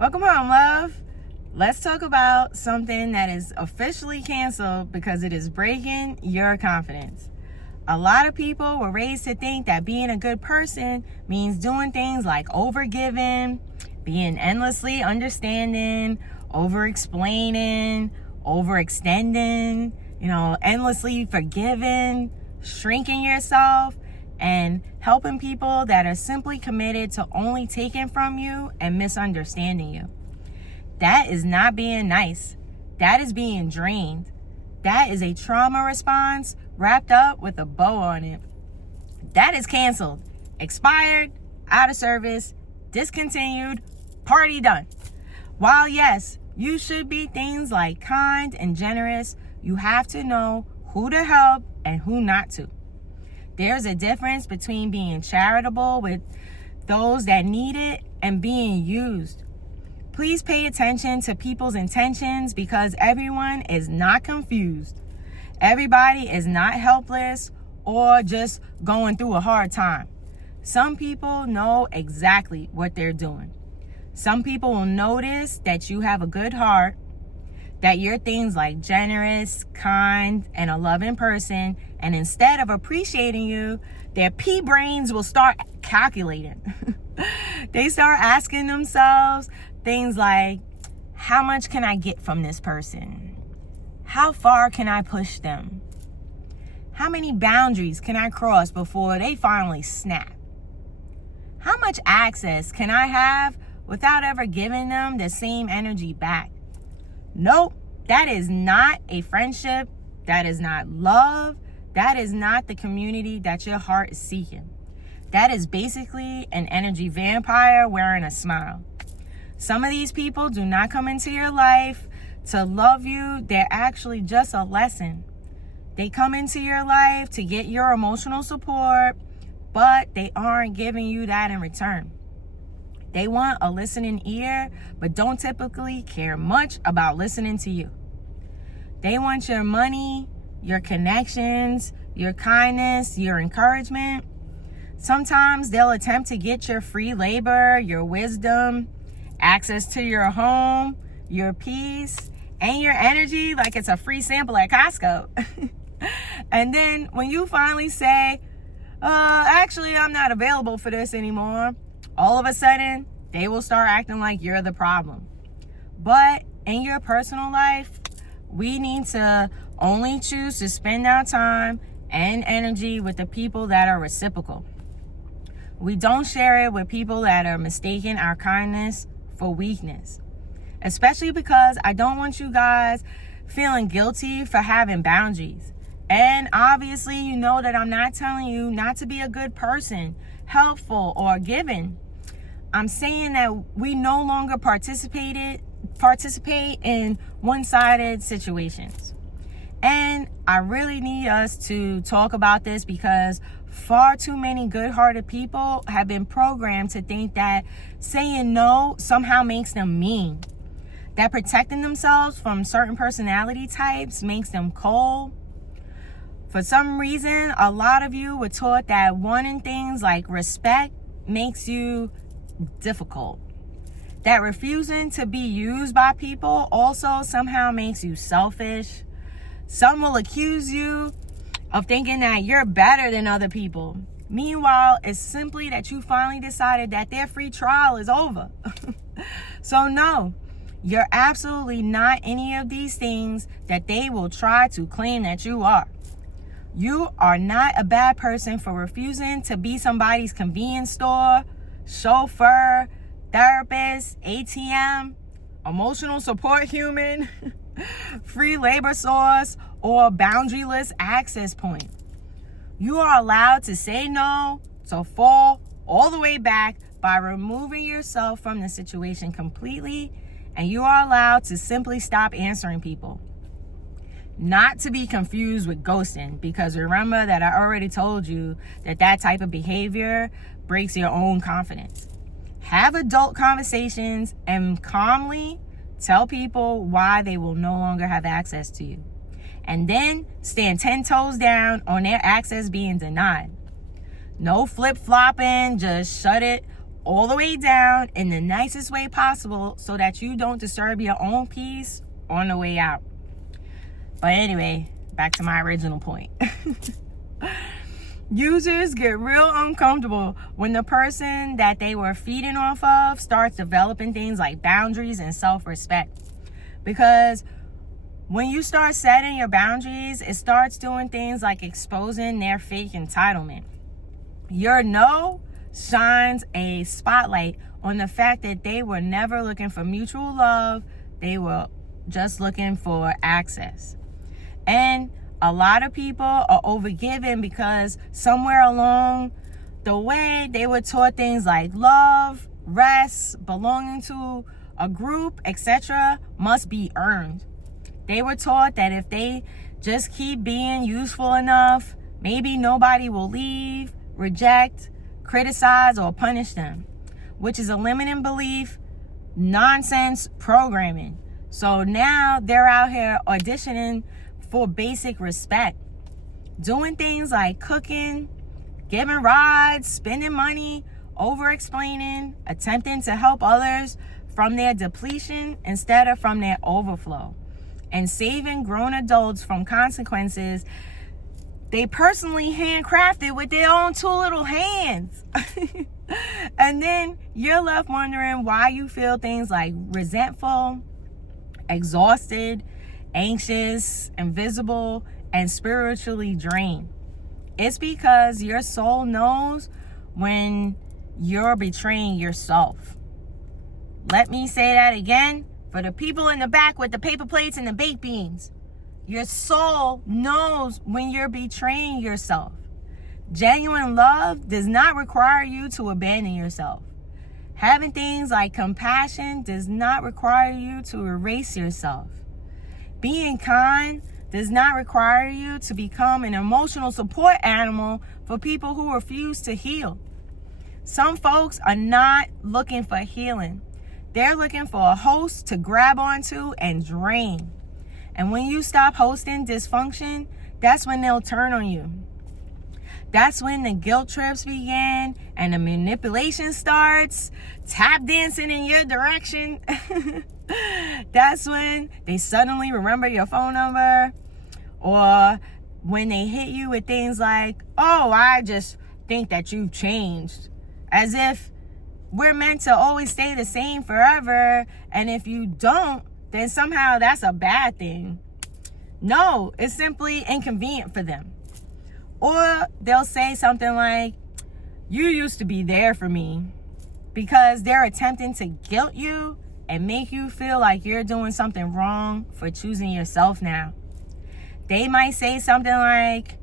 Welcome home, love. Let's talk about something that is officially canceled because it is breaking your confidence. A lot of people were raised to think that being a good person means doing things like overgiving, being endlessly understanding, over-explaining, overextending, endlessly forgiving, shrinking yourself, and helping people that are simply committed to only taking from you and misunderstanding you. That is not being nice. That is being drained. That is a trauma response wrapped up with a bow on it. That is canceled, expired, out of service, discontinued, party done. While yes, you should be things like kind and generous, you have to know who to help and who not to. There's a difference between being charitable with those that need it and being used. Please pay attention to people's intentions because everyone is not confused. Everybody is not helpless or just going through a hard time. Some people know exactly what they're doing. Some people will notice that you have a good heart, that you're things like generous, kind, and a loving person, and instead of appreciating you, their pea brains will start calculating. They start asking themselves things like, how much can I get from this person? How far can I push them? How many boundaries can I cross before they finally snap? How much access can I have without ever giving them the same energy back? Nope, that is not a friendship. That is not love. That is not the community that your heart is seeking. That is basically an energy vampire wearing a smile. Some of these people do not come into your life to love you. They're actually just a lesson. They come into your life to get your emotional support, but they aren't giving you that in return. They want a listening ear, but don't typically care much about listening to you. They want your money, your connections, your kindness, your encouragement. Sometimes they'll attempt to get your free labor, your wisdom, access to your home, your peace, and your energy like it's a free sample at Costco. And then when you finally say, actually, I'm not available for this anymore, all of a sudden, they will start acting like you're the problem. But in your personal life, we need to only choose to spend our time and energy with the people that are reciprocal. We don't share it with people that are mistaking our kindness for weakness. Especially because I don't want you guys feeling guilty for having boundaries. And obviously, you know that I'm not telling you not to be a good person, helpful, or giving. I'm saying that we no longer participate in one-sided situations. And I really need us to talk about this because far too many good-hearted people have been programmed to think that saying no somehow makes them mean. That protecting themselves from certain personality types makes them cold. For some reason, a lot of you were taught that wanting things like respect makes you difficult. That refusing to be used by people also somehow makes you selfish. Some will accuse you of thinking that you're better than other people. Meanwhile, it's simply that you finally decided that their free trial is over. So no, you're absolutely not any of these things that they will try to claim that you are. You are not a bad person for refusing to be somebody's convenience store, chauffeur, therapist, ATM, emotional support human, free labor source, or boundaryless access point. You are allowed to say no, to fall all the way back by removing yourself from the situation completely, and you are allowed to simply stop answering people. Not to be confused with ghosting, because remember that I already told you that type of behavior breaks your own confidence. Have adult conversations and calmly tell people why they will no longer have access to you. And then stand 10 toes down on their access being denied. No flip-flopping, just shut it all the way down in the nicest way possible so that you don't disturb your own peace on the way out. But anyway, back to my original point. Users get real uncomfortable when the person that they were feeding off of starts developing things like boundaries and self-respect. Because when you start setting your boundaries, it starts doing things like exposing their fake entitlement. Your no shines a spotlight on the fact that they were never looking for mutual love. They were just looking for access. And a lot of people are overgiven because somewhere along the way they were taught things like love, rest, belonging to a group, etc. must be earned. They were taught that if they just keep being useful enough, maybe nobody will leave, reject, criticize, or punish them, which is a limiting belief, nonsense programming. So now they're out here auditioning for basic respect, doing things like cooking, giving rides, spending money, over-explaining, attempting to help others from their depletion instead of from their overflow, and saving grown adults from consequences they personally handcrafted with their own two little hands. And then you're left wondering why you feel things like resentful, exhausted, anxious, invisible, and spiritually drained. It's because your soul knows when you're betraying yourself. Let me say that again for the people in the back with the paper plates and the baked beans. Your soul knows when you're betraying yourself. Genuine love does not require you to abandon yourself. Having things like compassion does not require you to erase yourself. Being kind does not require you to become an emotional support animal for people who refuse to heal. Some folks are not looking for healing. They're looking for a host to grab onto and drain. And when you stop hosting dysfunction, that's when they'll turn on you. That's when the guilt trips begin and the manipulation starts, tap dancing in your direction. That's when they suddenly remember your phone number, or when they hit you with things like, oh, I just think that you've changed. As if we're meant to always stay the same forever, and if you don't, then somehow that's a bad thing. No, it's simply inconvenient for them. Or they'll say something like, you used to be there for me, because they're attempting to guilt you and make you feel like you're doing something wrong for choosing yourself now. They might say something like,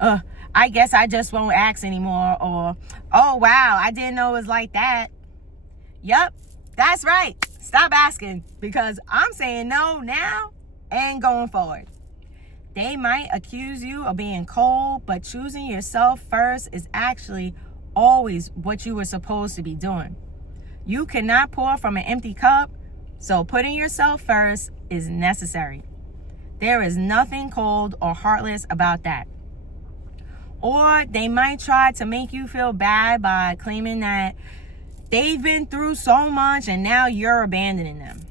I guess I just won't ask anymore, or, oh wow, I didn't know it was like that. Yep, that's right. Stop asking, because I'm saying no now and going forward. They might accuse you of being cold, but choosing yourself first is actually always what you were supposed to be doing. You cannot pour from an empty cup, so putting yourself first is necessary. There is nothing cold or heartless about that. Or they might try to make you feel bad by claiming that they've been through so much and now you're abandoning them.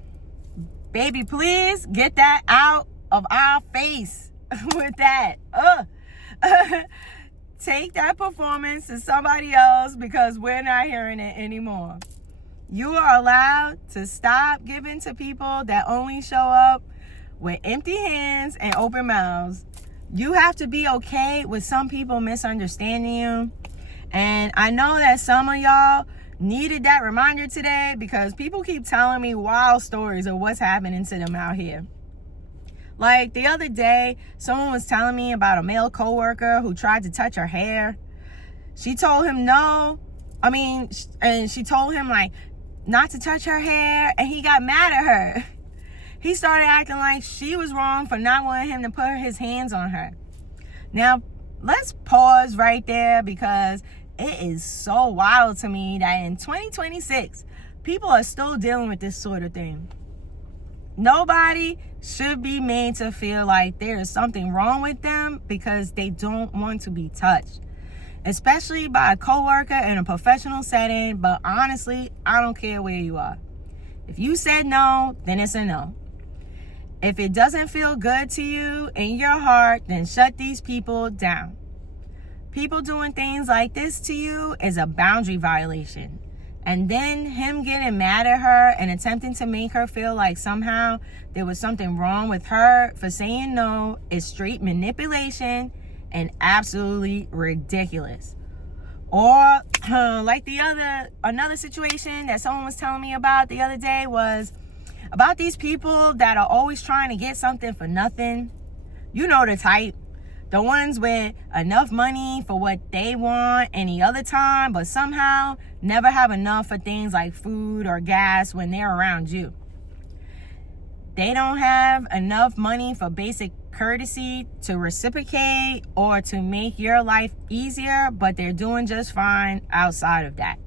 Baby, please get that out of our face with that. Take that performance to somebody else, because we're not hearing it anymore. You are allowed to stop giving to people that only show up with empty hands and open mouths. You have to be okay with some people misunderstanding you. And I know that some of y'all needed that reminder today, because people keep telling me wild stories of what's happening to them out here. Like the other day, someone was telling me about a male coworker who tried to touch her hair. She told him and she told him like not to touch her hair, and he got mad at her. He started acting like she was wrong for not wanting him to put his hands on her. Now, let's pause right there, because it is so wild to me that in 2026, people are still dealing with this sort of thing. Nobody should be made to feel like there is something wrong with them because they don't want to be touched. especially by a coworker in a professional setting. But honestly, I don't care where you are. If you said no, then it's a no. If it doesn't feel good to you in your heart, then shut these people down. People doing things like this to you is a boundary violation. And then him getting mad at her and attempting to make her feel like somehow there was something wrong with her for saying no is straight manipulation and absolutely ridiculous. Or like another situation that someone was telling me about the other day was about these people that are always trying to get something for nothing. You know the type. The ones with enough money for what they want any other time, but somehow never have enough for things like food or gas when they're around you. They don't have enough money for basic courtesy to reciprocate or to make your life easier, but they're doing just fine outside of that.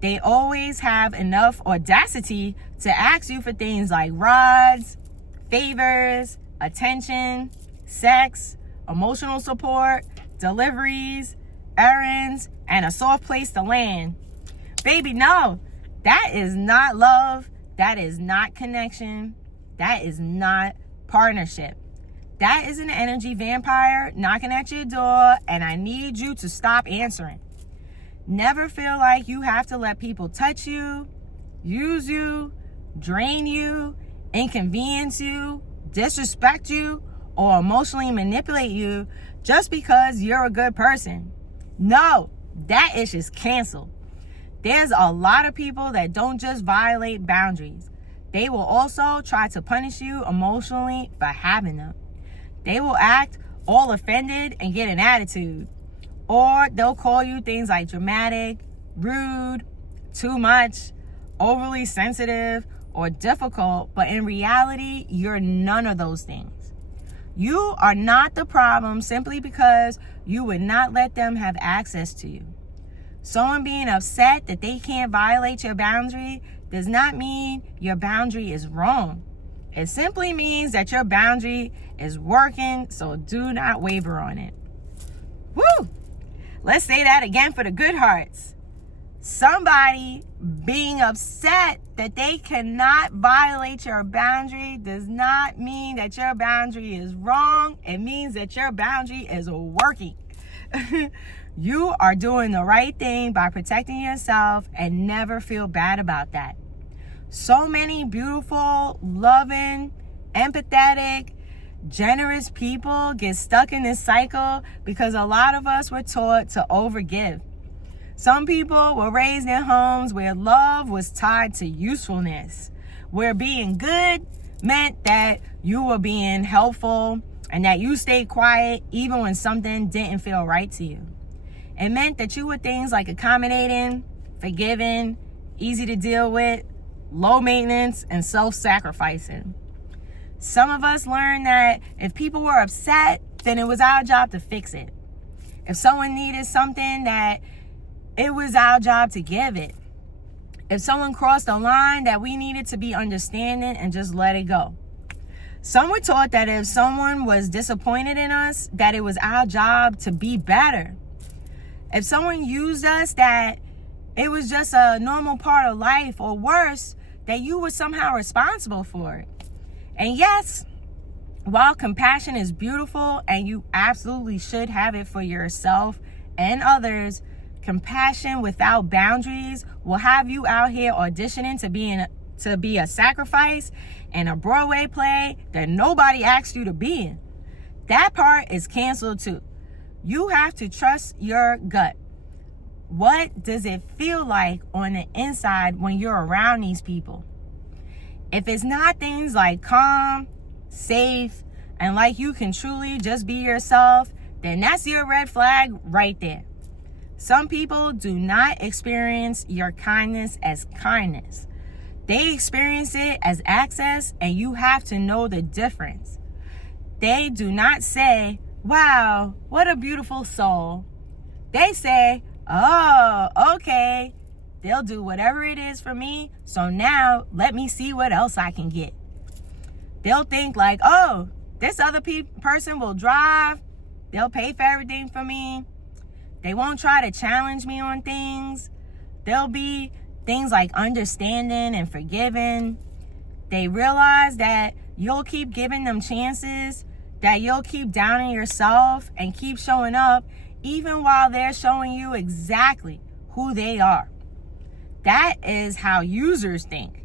They always have enough audacity to ask you for things like rides, favors, attention, sex, emotional support, deliveries, errands, and a soft place to land. Baby, no, that is not love. That is not connection. That is not partnership. That is an energy vampire knocking at your door, and I need you to stop answering. Never feel like you have to let people touch you, use you, drain you, inconvenience you, disrespect you, or emotionally manipulate you just because you're a good person. No, that ish is canceled. There's a lot of people that don't just violate boundaries. They will also try to punish you emotionally for having them. They will act all offended and get an attitude. Or they'll call you things like dramatic, rude, too much, overly sensitive, or difficult. But in reality, you're none of those things. You are not the problem simply because you would not let them have access to you. Someone being upset that they can't violate your boundary does not mean your boundary is wrong. It simply means that your boundary is working, so do not waver on it. Woo! Let's say that again for the good hearts. Somebody being upset that they cannot violate your boundary does not mean that your boundary is wrong. It means that your boundary is working. You are doing the right thing by protecting yourself, and never feel bad about that. So many beautiful, loving, empathetic, generous people get stuck in this cycle because a lot of us were taught to overgive. Some people were raised in homes where love was tied to usefulness, where being good meant that you were being helpful and that you stayed quiet even when something didn't feel right to you. It meant that you were things like accommodating, forgiving, easy to deal with, low maintenance, and self-sacrificing. Some of us learned that if people were upset, then it was our job to fix it. If someone needed something, that it was our job to give it. If someone crossed a line, that we needed to be understanding and just let it go. Some were taught that if someone was disappointed in us, that it was our job to be better. If someone used us, that it was just a normal part of life, or worse, that you were somehow responsible for it. And yes, while compassion is beautiful and you absolutely should have it for yourself and others, compassion without boundaries will have you out here auditioning to be a sacrifice in a Broadway play that nobody asked you to be in. That part is canceled too. You have to trust your gut. What does it feel like on the inside when you're around these people? If it's not things like calm, safe, and like you can truly just be yourself, then that's your red flag right there. Some people do not experience your kindness as kindness. They experience it as access, and you have to know the difference. They do not say, "Wow, what a beautiful soul." They say, "Oh, okay. They'll do whatever it is for me, so now let me see what else I can get." They'll think like, "Oh, this other person will drive. They'll pay for everything for me. They won't try to challenge me on things. There'll be things like understanding and forgiving. They realize that you'll keep giving them chances, that you'll keep downing yourself and keep showing up even while they're showing you exactly who they are. That is how users think.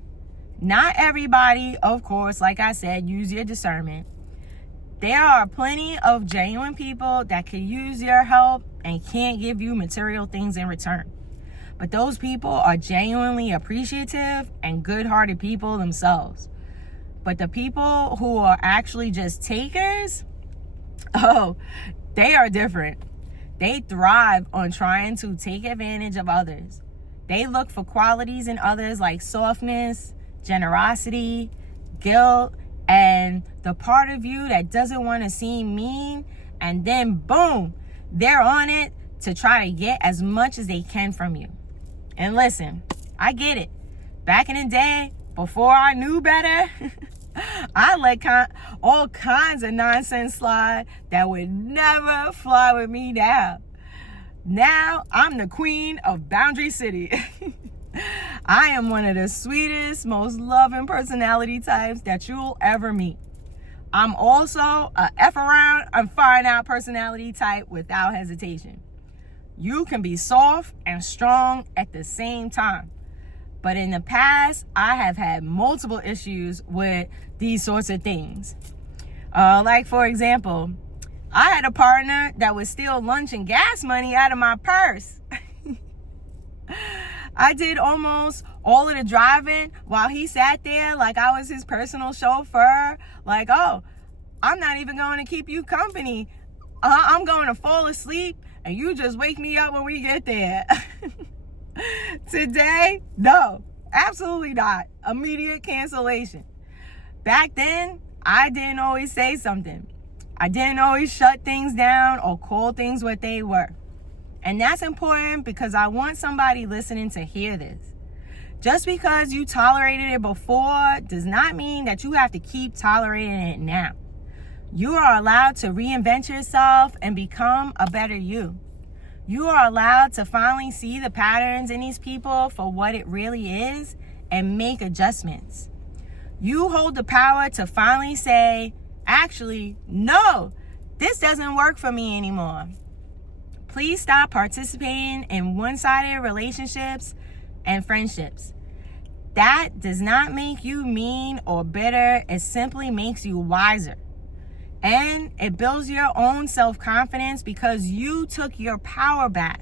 Not everybody, of course, like I said, use your discernment. There are plenty of genuine people that can use your help and can't give you material things in return. But those people are genuinely appreciative and good-hearted people themselves. But the people who are actually just takers, oh, they are different. They thrive on trying to take advantage of others. They look for qualities in others like softness, generosity, guilt, and the part of you that doesn't want to seem mean, and then boom, they're on it to try to get as much as they can from you. And listen, I get it. Back in the day, before I knew better, I let all kinds of nonsense slide that would never fly with me now. Now, I'm the queen of Boundary City. I am one of the sweetest, most loving personality types that you'll ever meet. I'm also a F around and find out personality type without hesitation. You can be soft and strong at the same time. But in the past, I have had multiple issues with these sorts of things. Like, for example, I had a partner that would steal lunch and gas money out of my purse. I did almost all of the driving while he sat there like I was his personal chauffeur. Like, oh, I'm not even going to keep you company. I'm going to fall asleep and you just wake me up when we get there. Today, no, absolutely not. Immediate cancellation. Back then, I didn't always say something. I didn't always shut things down or call things what they were. And that's important because I want somebody listening to hear this. Just because you tolerated it before does not mean that you have to keep tolerating it now. You are allowed to reinvent yourself and become a better you. You are allowed to finally see the patterns in these people for what it really is and make adjustments. You hold the power to finally say, actually, no, this doesn't work for me anymore. Please stop participating in one-sided relationships and friendships. That does not make you mean or bitter. It simply makes you wiser. And it builds your own self-confidence because you took your power back.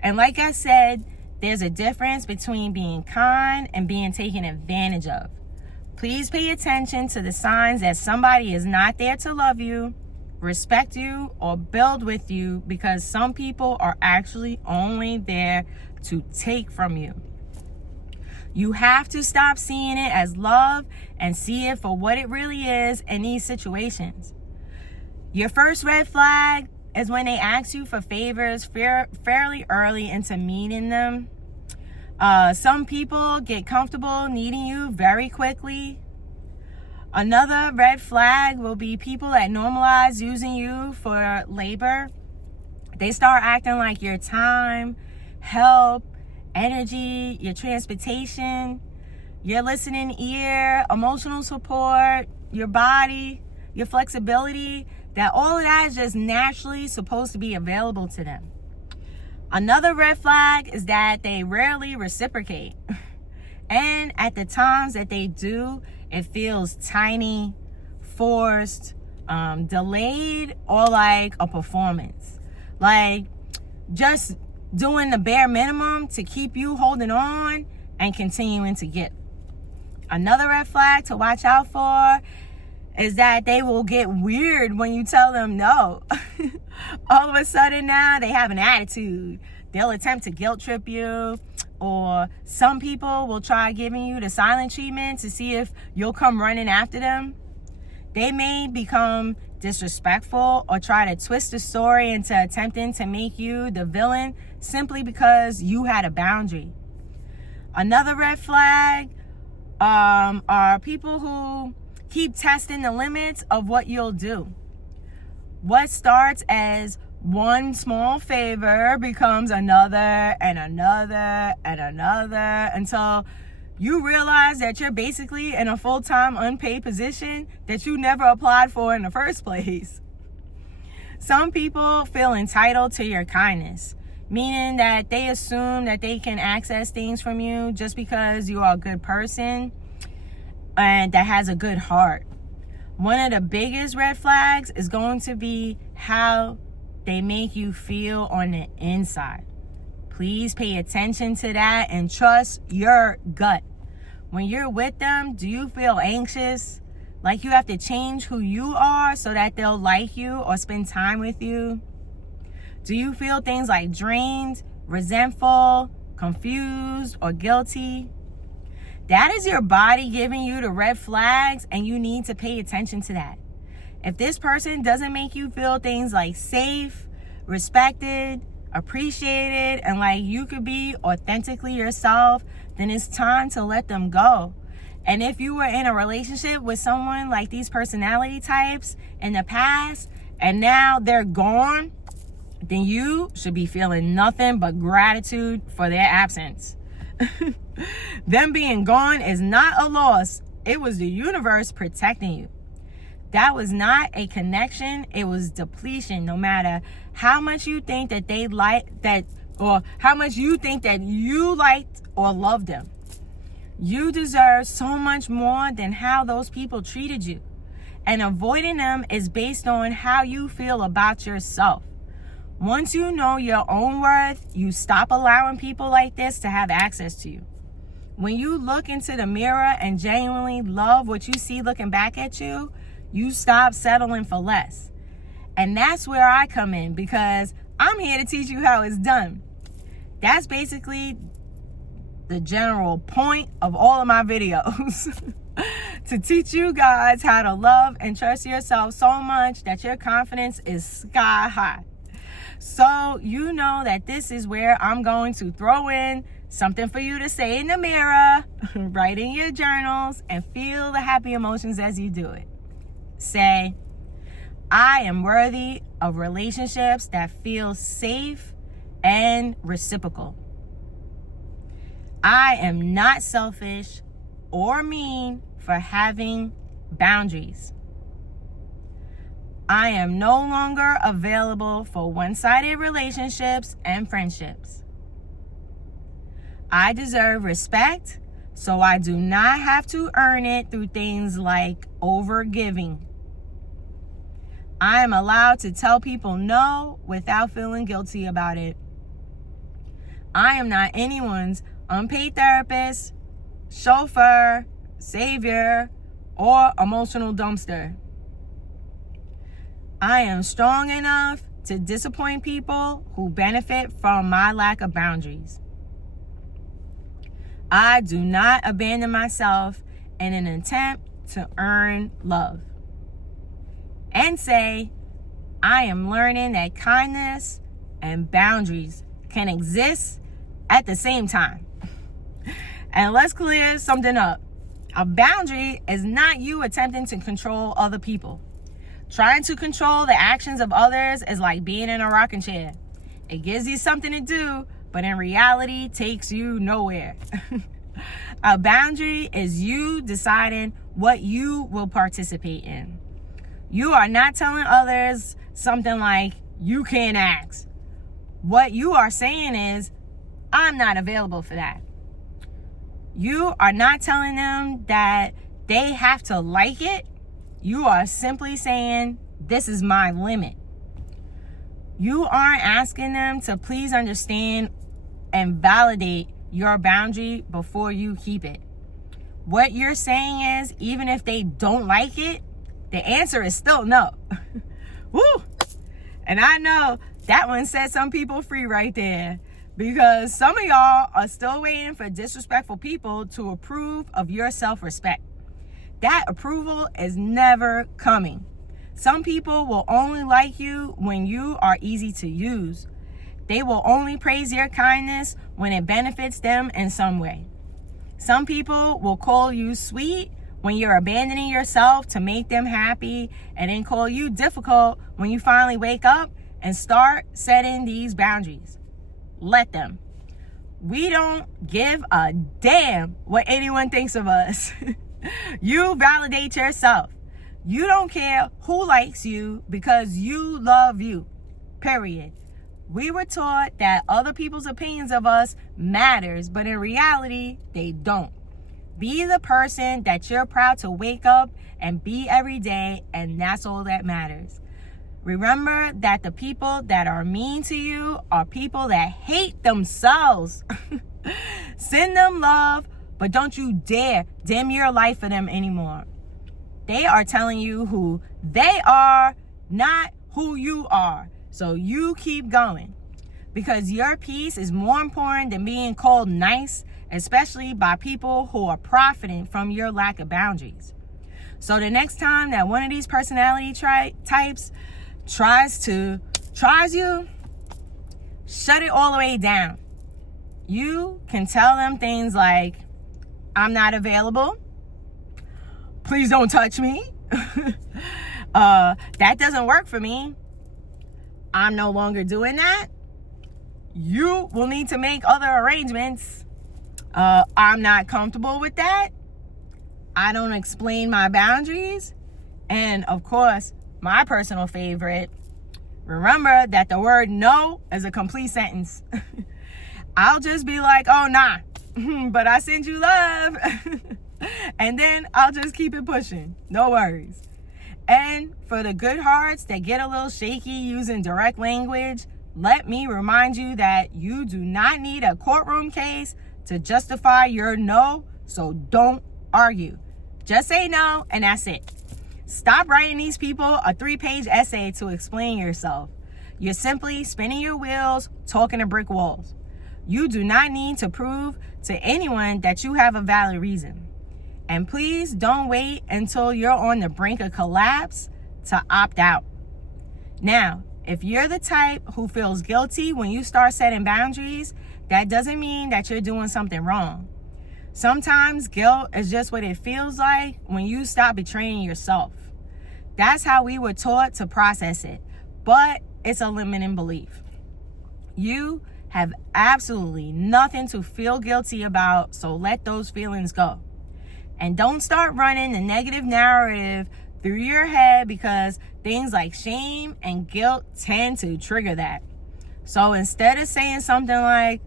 And like I said, there's a difference between being kind and being taken advantage of. Please pay attention to the signs that somebody is not there to love you, respect you, or build with you, because some people are actually only there to take from you. You have to stop seeing it as love and see it for what it really is in these situations. Your first red flag is when they ask you for favors fairly early into meeting them. Some people get comfortable needing you very quickly. Another red flag will be people that normalize using you for labor. They start acting like your time, help, energy, your transportation, your listening ear, emotional support, your body, your flexibility, that all of that is just naturally supposed to be available to them. Another red flag is that they rarely reciprocate. And at the times that they do, it feels tiny, forced, delayed, or like a performance. Like just doing the bare minimum to keep you holding on and continuing to give. Another red flag to watch out for is that they will get weird when you tell them no. All of a sudden now they have an attitude. They'll attempt to guilt trip you, or some people will try giving you the silent treatment to see if you'll come running after them. They may become disrespectful or try to twist the story into attempting to make you the villain simply because you had a boundary. Another red flag are people who keep testing the limits of what you'll do. What starts as one small favor becomes another and another and another until you realize that you're basically in a full-time unpaid position that you never applied for in the first place. Some people feel entitled to your kindness, meaning that they assume that they can access things from you just because you are a good person and that has a good heart. One of the biggest red flags is going to be how they make you feel on the inside. Please pay attention to that and trust your gut. When you're with them, do you feel anxious? Like you have to change who you are so that they'll like you or spend time with you? Do you feel things like drained, resentful, confused, or guilty? That is your body giving you the red flags, and you need to pay attention to that. If this person doesn't make you feel things like safe, respected, appreciated, and like you could be authentically yourself, then it's time to let them go. And if you were in a relationship with someone like these personality types in the past, and now they're gone, then you should be feeling nothing but gratitude for their absence. Them being gone is not a loss. It was the universe protecting you. That was not a connection. It was depletion. No matter how much you think that they like that, or how much you think that you liked or loved them. You deserve so much more than how those people treated you. And avoiding them is based on how you feel about yourself. Once you know your own worth, you stop allowing people like this to have access to you. When you look into the mirror and genuinely love what you see looking back at you, you stop settling for less. And that's where I come in, because I'm here to teach you how it's done. That's basically the general point of all of my videos. To teach you guys how to love and trust yourself so much that your confidence is sky high. So you know that this is where I'm going to throw in something for you to say in the mirror, write in your journals, and feel the happy emotions as you do it. Say, I am worthy of relationships that feel safe and reciprocal. I am not selfish or mean for having boundaries. I am no longer available for one-sided relationships and friendships. I deserve respect, so I do not have to earn it through things like overgiving. I am allowed to tell people no without feeling guilty about it. I am not anyone's unpaid therapist, chauffeur, savior, or emotional dumpster. I am strong enough to disappoint people who benefit from my lack of boundaries. I do not abandon myself in an attempt to earn love. And say, I am learning that kindness and boundaries can exist at the same time. And let's clear something up. A boundary is not you attempting to control other people. Trying to control the actions of others is like being in a rocking chair. It gives you something to do, but in reality takes you nowhere. A boundary is you deciding what you will participate in. You are not telling others something like, you can't ask. What you are saying is, I'm not available for that. You are not telling them that they have to like it. You are simply saying, this is my limit. You aren't asking them to please understand and validate your boundary before you keep it. What you're saying is, even if they don't like it, the answer is still no. Woo! And I know that one set some people free right there, because some of y'all are still waiting for disrespectful people to approve of your self-respect. That approval is never coming. Some people will only like you when you are easy to use. They will only praise your kindness when it benefits them in some way. Some people will call you sweet when you're abandoning yourself to make them happy, and then call you difficult when you finally wake up and start setting these boundaries. Let them. We don't give a damn what anyone thinks of us. You validate yourself. You don't care who likes you because you love you. Period. We were taught that other people's opinions of us matters, but in reality, they don't. Be the person that you're proud to wake up and be every day, and that's all that matters. Remember that the people that are mean to you are people that hate themselves. Send them love, but don't you dare dim your light for them anymore. They are telling you who they are, not who you are. So you keep going, because your peace is more important than being called nice, especially by people who are profiting from your lack of boundaries. So the next time that one of these personality types tries you, shut it all the way down. You can tell them things like, I'm not available. Please don't touch me. That doesn't work for me. I'm no longer doing that. You will need to make other arrangements. I'm not comfortable with that. I don't explain my boundaries. And of course, my personal favorite, remember that the word no is a complete sentence. I'll just be like, oh, nah, but I send you love. And then I'll just keep it pushing. No worries. And for the good hearts that get a little shaky using direct language, let me remind you that you do not need a courtroom case to justify your no, so don't argue. Just say no, and that's it. Stop writing these people a 3-page essay to explain yourself. You're simply spinning your wheels, talking to brick walls. You do not need to prove to anyone that you have a valid reason. And please don't wait until you're on the brink of collapse to opt out. Now, if you're the type who feels guilty when you start setting boundaries, that doesn't mean that you're doing something wrong. Sometimes guilt is just what it feels like when you stop betraying yourself. That's how we were taught to process it, but it's a limiting belief. You have absolutely nothing to feel guilty about, so let those feelings go. And don't start running the negative narrative through your head, because things like shame and guilt tend to trigger that. So instead of saying something like,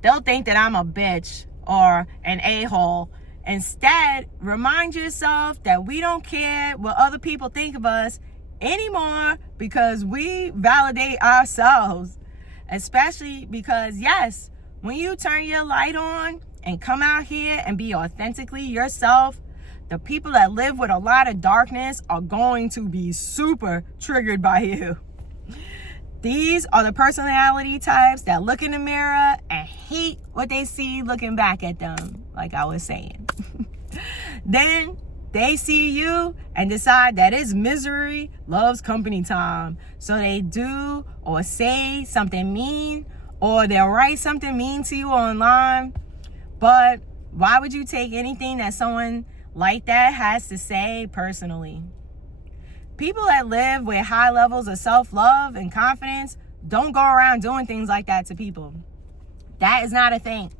they'll think that I'm a bitch or an a-hole, instead remind yourself that we don't care what other people think of us anymore, because we validate ourselves. Especially because, yes, when you turn your light on and come out here and be authentically yourself, the people that live with a lot of darkness are going to be super triggered by you. These are the personality types that look in the mirror and hate what they see looking back at them, like I was saying. Then they see you and decide that it's misery loves company time. So they do or say something mean, or they'll write something mean to you online. But why would you take anything that someone like that has to say personally? People that live with high levels of self-love and confidence don't go around doing things like that to people. That is not a thing.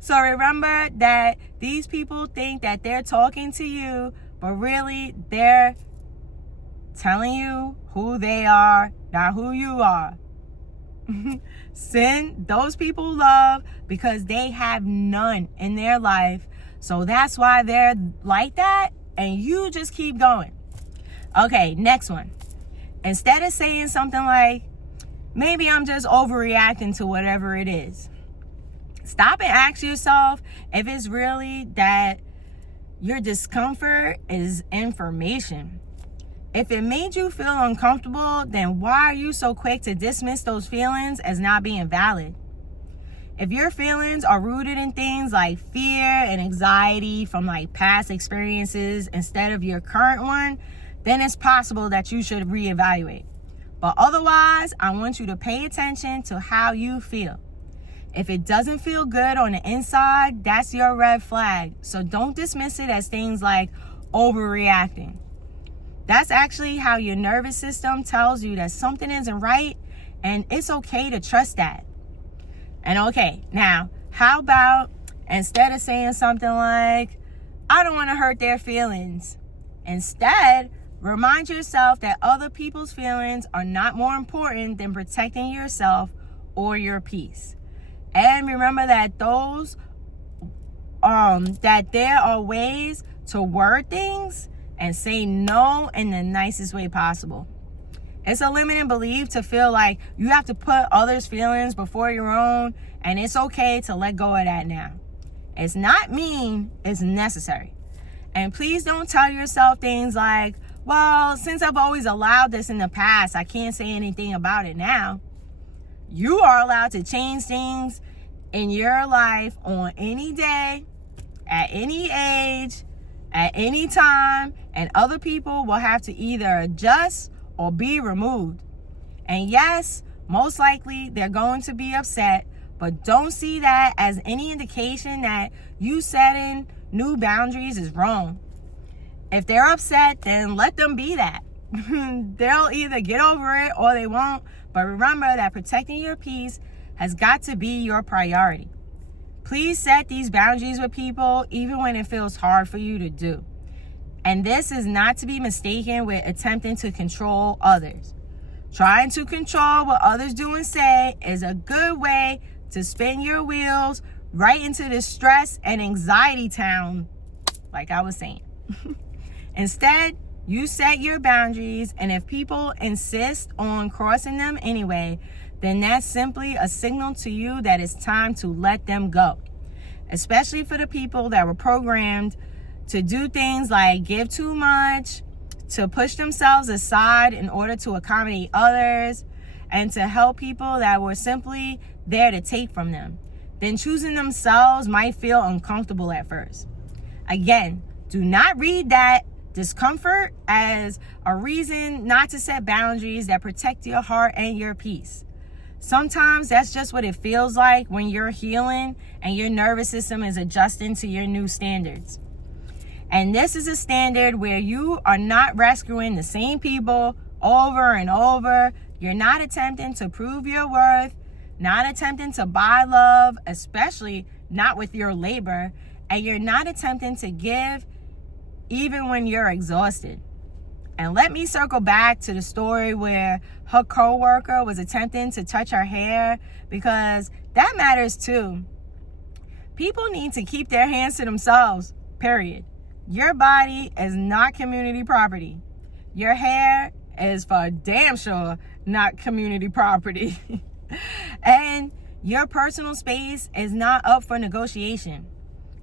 So remember that these people think that they're talking to you, but really they're telling you who they are, not who you are. Send those people love because they have none in their life. So that's why they're like that, and you just keep going. Okay, next one. Instead of saying something like, maybe I'm just overreacting to whatever it is, stop and ask yourself if it's really that your discomfort is information. If it made you feel uncomfortable, then why are you so quick to dismiss those feelings as not being valid? If your feelings are rooted in things like fear and anxiety from like past experiences instead of your current one, then it's possible that you should reevaluate. But otherwise, I want you to pay attention to how you feel. If it doesn't feel good on the inside, that's your red flag. So don't dismiss it as things like overreacting. That's actually how your nervous system tells you that something isn't right, and it's okay to trust that. And okay, now, how about instead of saying something like, I don't want to hurt their feelings, instead, remind yourself that other people's feelings are not more important than protecting yourself or your peace. And remember that that there are ways to word things and say no in the nicest way possible. It's a limiting belief to feel like you have to put others' feelings before your own, and it's okay to let go of that now. It's not mean, it's necessary. And please don't tell yourself things like, well, since I've always allowed this in the past, I can't say anything about it now. You are allowed to change things in your life on any day, at any age, at any time, and other people will have to either adjust or be removed. And yes, most likely they're going to be upset, but don't see that as any indication that you setting new boundaries is wrong. If they're upset, then let them be that. They'll either get over it or they won't. But remember that protecting your peace has got to be your priority. Please set these boundaries with people even when it feels hard for you to do. And this is not to be mistaken with attempting to control others. Trying to control what others do and say is a good way to spin your wheels right into the stress and anxiety town, like I was saying. Instead, you set your boundaries, and if people insist on crossing them anyway, then that's simply a signal to you that it's time to let them go. Especially for the people that were programmed to do things like give too much, to push themselves aside in order to accommodate others, and to help people that were simply there to take from them. Then choosing themselves might feel uncomfortable at first. Again, do not read that discomfort as a reason not to set boundaries that protect your heart and your peace. Sometimes that's just what it feels like when you're healing and your nervous system is adjusting to your new standards. And this is a standard where you are not rescuing the same people over and over. You're not attempting to prove your worth, not attempting to buy love, especially not with your labor, and you're not attempting to give even when you're exhausted. And let me circle back to the story where her coworker was attempting to touch her hair, because that matters too. People need to keep their hands to themselves, period. Your body is not community property. Your hair is for damn sure not community property. And your personal space is not up for negotiation.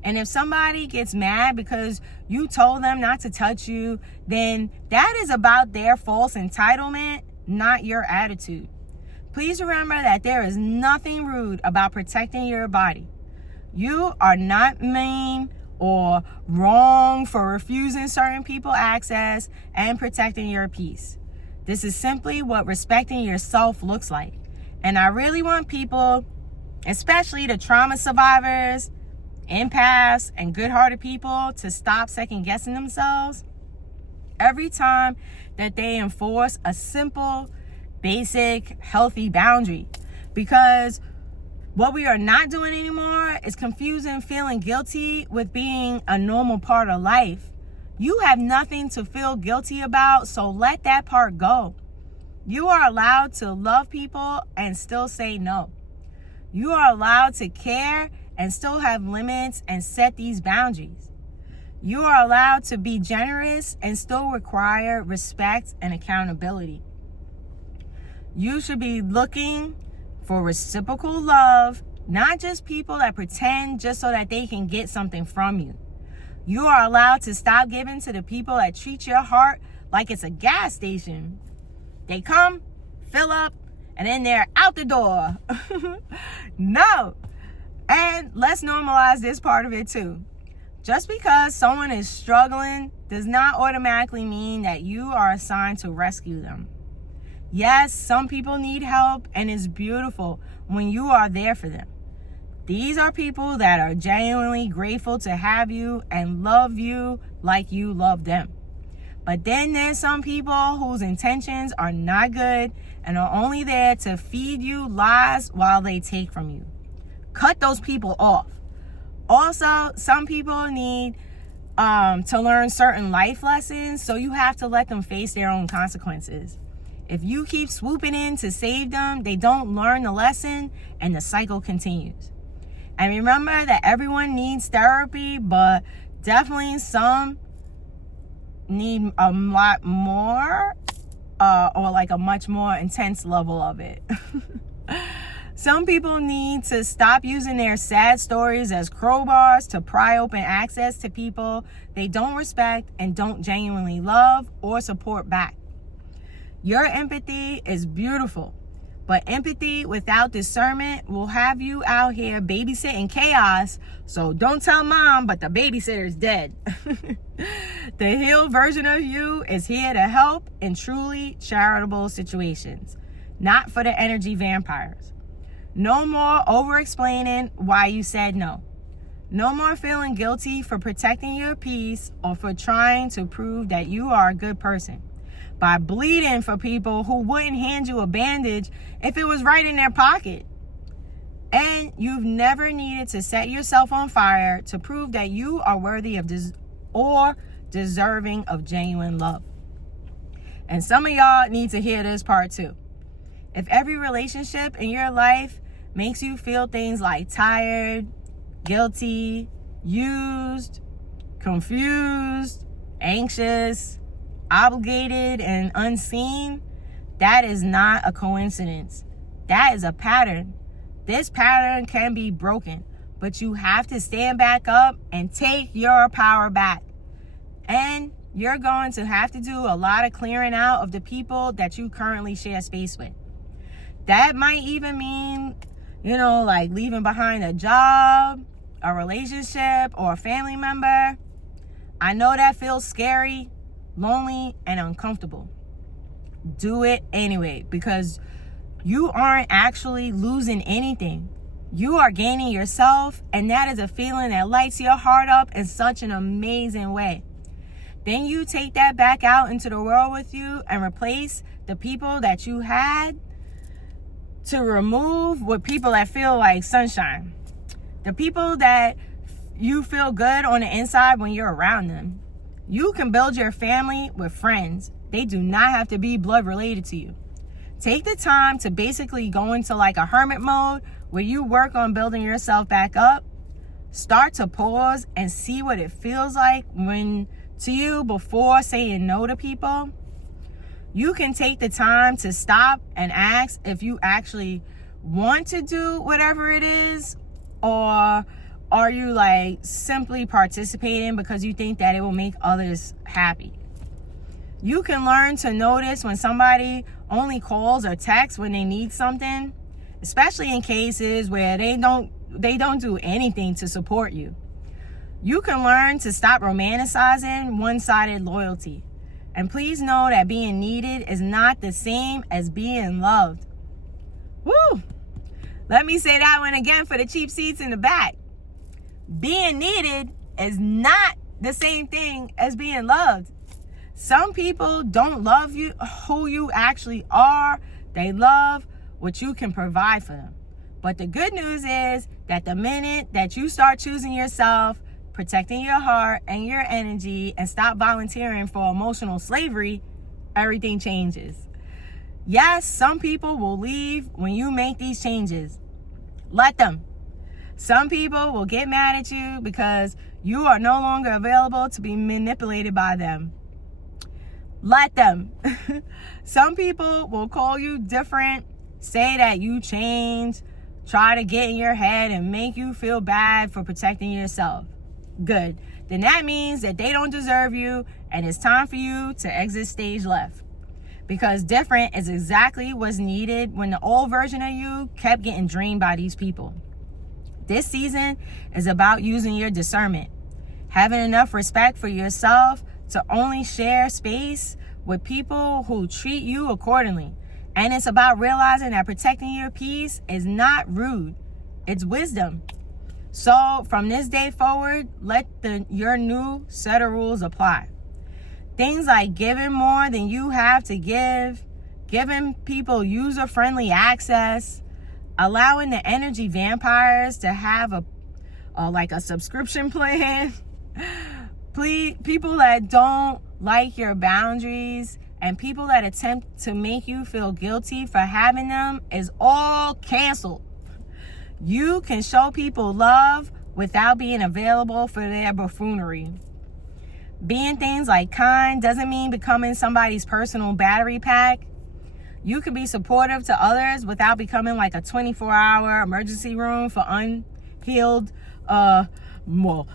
And if somebody gets mad because you told them not to touch you, then that is about their false entitlement, not your attitude. Please remember that there is nothing rude about protecting your body. You are not mean or wrong for refusing certain people access and protecting your peace. This is simply what respecting yourself looks like. And I really want people, especially the trauma survivors, empaths, and good-hearted people, to stop second-guessing themselves every time that they enforce a simple, basic, healthy boundary. Because what we are not doing anymore is confusing feeling guilty with being a normal part of life. You have nothing to feel guilty about, so let that part go. You are allowed to love people and still say no. You are allowed to care and still have limits and set these boundaries. You are allowed to be generous and still require respect and accountability. You should be looking for reciprocal love, not just people that pretend just so that they can get something from you. You are allowed to stop giving to the people that treat your heart like it's a gas station. They come, fill up, and then they're out the door. No. And let's normalize this part of it too. Just because someone is struggling does not automatically mean that you are assigned to rescue them. Yes, some people need help, and it's beautiful when you are there for them. These are people that are genuinely grateful to have you and love you like you love them. But then there's some people whose intentions are not good and are only there to feed you lies while they take from you. Cut those people off. Also, some people need to learn certain life lessons, so you have to let them face their own consequences. If you keep swooping in to save them, they don't learn the lesson and the cycle continues. And remember that everyone needs therapy, but definitely some need a lot more or like a much more intense level of it. Some people need to stop using their sad stories as crowbars to pry open access to people they don't respect and don't genuinely love or support back. Your empathy is beautiful, but empathy without discernment will have you out here babysitting chaos. So don't tell mom, but the babysitter's dead. The healed version of you is here to help in truly charitable situations, not for the energy vampires. No more over-explaining why you said no. No more feeling guilty for protecting your peace or for trying to prove that you are a good person by bleeding for people who wouldn't hand you a bandage if it was right in their pocket. And you've never needed to set yourself on fire to prove that you are worthy of or deserving of genuine love. And some of y'all need to hear this part too. If every relationship in your life makes you feel things like tired, guilty, used, confused, anxious, obligated, and unseen, that is not a coincidence. That is a pattern. This pattern can be broken, but you have to stand back up and take your power back. And you're going to have to do a lot of clearing out of the people that you currently share space with. That might even mean, like leaving behind a job, a relationship, or a family member. I know that feels scary, lonely, and uncomfortable. Do it anyway, because you aren't actually losing anything. You are gaining yourself, and that is a feeling that lights your heart up in such an amazing way. Then you take that back out into the world with you and replace the people that you had to remove with people that feel like sunshine. The people that you feel good on the inside when you're around them. You can build your family with friends. They do not have to be blood related to you. Take the time to basically go into like a hermit mode where you work on building yourself back up. Start to pause and see what it feels like to you before saying no to people. You can take the time to stop and ask if you actually want to do whatever it is, or are you like simply participating because you think that it will make others happy. You can learn to notice when somebody only calls or texts when they need something, especially in cases where they don't do anything to support you. You can learn to stop romanticizing one-sided loyalty. And please know that being needed is not the same as being loved. Woo! Let me say that one again for the cheap seats in the back. Being needed is not the same thing as being loved. Some people don't love you who you actually are. They love what you can provide for them. But the good news is that the minute that you start choosing yourself, protecting your heart and your energy, and stop volunteering for emotional slavery, everything changes. Yes, some people will leave when you make these changes. Let them. Some people will get mad at you because you are no longer available to be manipulated by them. Let them. Some people will call you different, say that you changed, try to get in your head and make you feel bad for protecting yourself. Good. Then that means that they don't deserve you, and it's time for you to exit stage left. Because different is exactly what's needed when the old version of you kept getting drained by these people. This season is about using your discernment, having enough respect for yourself to only share space with people who treat you accordingly. And it's about realizing that protecting your peace is not rude, it's wisdom. So from this day forward, let your new set of rules apply. Things like giving more than you have to give, giving people user-friendly access, allowing the energy vampires to have a subscription plan. Please, people that don't like your boundaries and people that attempt to make you feel guilty for having them is all canceled. You can show people love without being available for their buffoonery. Being things like kind doesn't mean becoming somebody's personal battery pack. You can be supportive to others without becoming like a 24-hour emergency room for unhealed,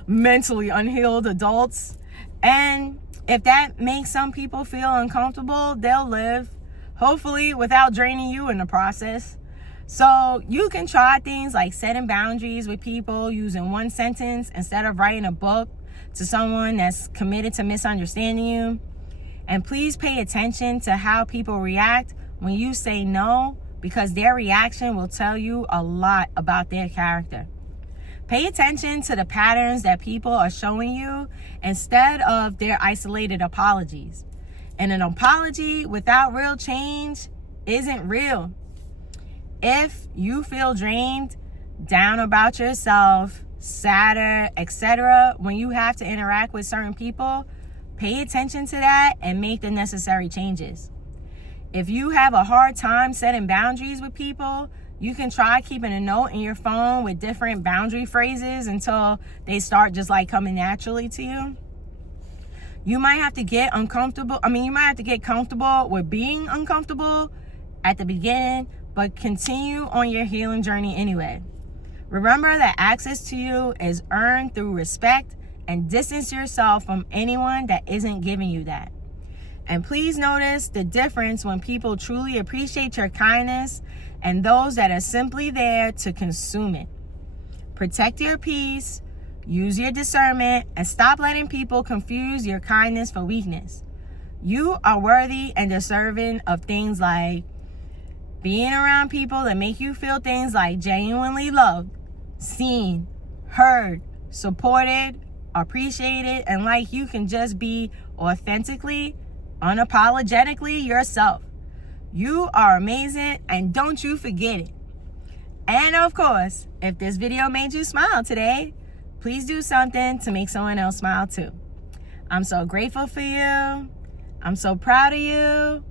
mentally unhealed adults. And if that makes some people feel uncomfortable, they'll live, hopefully without draining you in the process. So you can try things like setting boundaries with people using one sentence instead of writing a book to someone that's committed to misunderstanding you. And please pay attention to how people react when you say no, because their reaction will tell you a lot about their character. Pay attention to the patterns that people are showing you instead of their isolated apologies. And an apology without real change isn't real. If you feel drained, down about yourself, sadder, etc., when you have to interact with certain people, pay attention to that and make the necessary changes. If you have a hard time setting boundaries with people, you can try keeping a note in your phone with different boundary phrases until they start just like coming naturally to you. You might have to get comfortable with being uncomfortable at the beginning, but continue on your healing journey anyway. Remember that access to you is earned through respect, and distance yourself from anyone that isn't giving you that. And please notice the difference when people truly appreciate your kindness and those that are simply there to consume it. Protect your peace, use your discernment, and stop letting people confuse your kindness for weakness. You are worthy and deserving of things like being around people that make you feel things like genuinely loved, seen, heard, supported, appreciated, and like you can just be authentically, unapologetically yourself. You are amazing, and don't you forget it. And of course, if this video made you smile today, please do something to make someone else smile too. I'm so grateful for you. I'm so proud of you.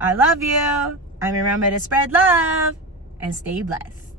I love you. And remember to spread love and stay blessed.